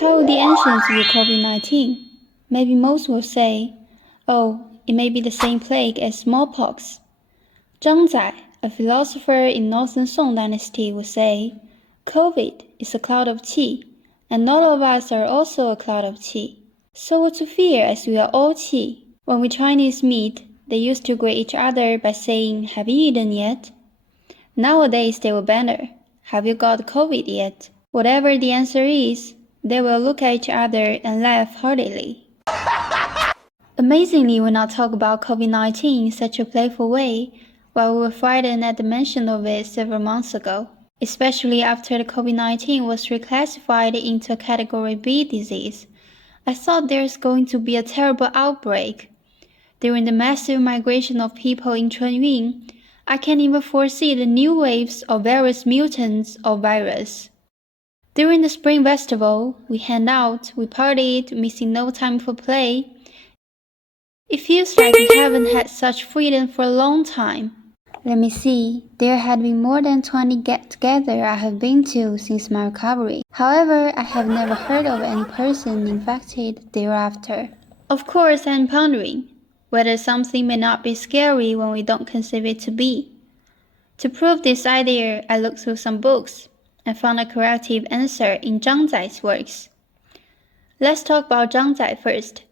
How would the ancients view COVID-19? Maybe most will say, oh, it may be the same plague as smallpox. Zhang Zai, a philosopher in northern Song Dynasty, would say, COVID is a cloud of qi, and all of us are also a cloud of qi. So what to fear as we are all qi? When we Chinese meet, they used to greet each other by saying, have you eaten yet? Nowadays they will banter, have you got COVID yet? Whatever the answer is, they will look at each other and laugh heartily. Amazingly, we now talk about COVID-19 in such a playful way, while we were frightened at the mention of it several months ago, especially after the COVID-19 was reclassified into a Category B disease. I thought there's going to be a terrible outbreak. During the massive migration of people in Chunyun, I can't even foresee the new waves of various mutants of virus. During the Spring Festival, we hang out, we partied, missing no time for play. It feels like we haven't had such freedom for a long time. Let me see, there had been more than 20 get-together I have been to since my recovery. However, I have never heard of any person infected thereafter. Of course, I'm pondering whether something may not be scary when we don't conceive it to be. To prove this idea, I looked through some books and found a corrective answer in Zhang Zai's works. Let's talk about Zhang Zai first.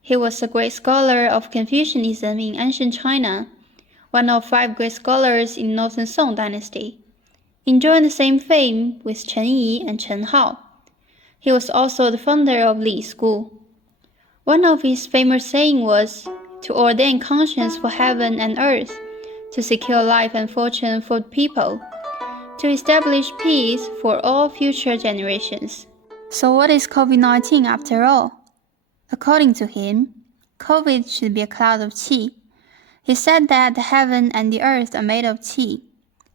He was a great scholar of Confucianism in ancient China, one of 5 great scholars in northern Song Dynasty, enjoying the same fame with Chen Yi and Chen Hao. He was also the founder of Li School. One of his famous sayings was, to ordain conscience for heaven and earth, to secure life and fortune for people, to establish peace for all future generations. So what is COVID-19 after all? According to him, COVID should be a cloud of qi. He said that the heaven and the earth are made of qi.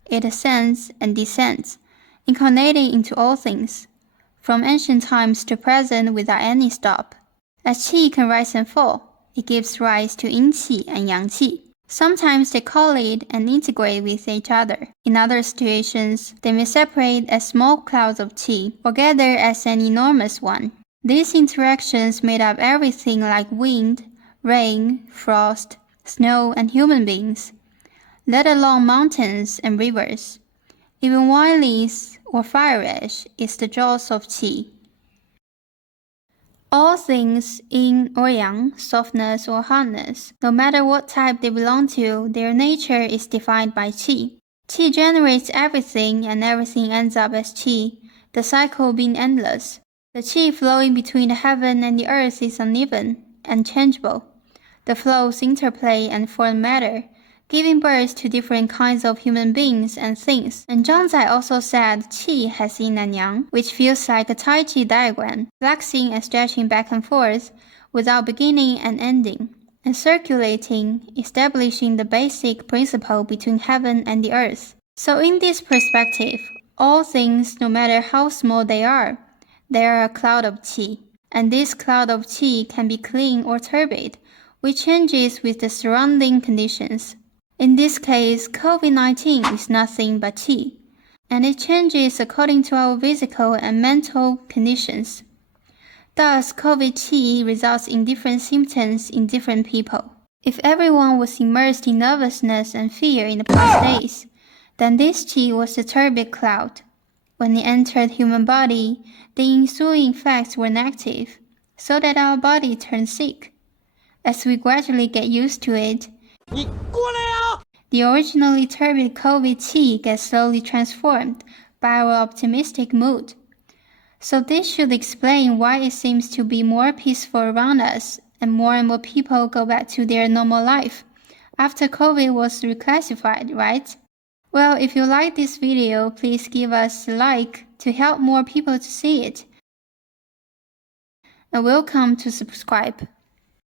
It ascends and descends, incarnating into all things, from ancient times to present without any stop. As qi can rise and fall, it gives rise to yin qi and yang qi. Sometimes they collide and integrate with each other. In other situations, they may separate as small clouds of qi or gather as an enormous one. These interactions made up everything like wind, rain, frost, snow, and human beings, let alone mountains and rivers. Even wildness or fire ash is the jaws of qi. All things, yin or yang, softness or hardness, no matter what type they belong to, their nature is defined by qi. Qi generates everything and everything ends up as qi, the cycle being endless. The qi flowing between the heaven and the earth is uneven and changeable. The flows interplay and form matter, giving birth to different kinds of human beings and things. And Zhang Zai also said qi has yin and yang, which feels like a Tai Chi diagram, flexing and stretching back and forth without beginning and ending, and circulating, establishing the basic principle between heaven and the earth. So in this perspective, all things, no matter how small they are a cloud of qi. And this cloud of qi can be clean or turbid, which changes with the surrounding conditions. In this case, COVID-19 is nothing but qi, and it changes according to our physical and mental conditions. Thus, COVID qi results in different symptoms in different people. If everyone was immersed in nervousness and fear in the past days, then this qi was a turbid cloud. When it entered human body, the ensuing effects were negative, so that our body turned sick. As we gradually get used to it, the originally turbid COVID qi gets slowly transformed by our optimistic mood. So this should explain why it seems to be more peaceful around us and more people go back to their normal life after COVID was reclassified, right? Well, if you like this video, please give us a like to help more people to see it. And welcome to subscribe.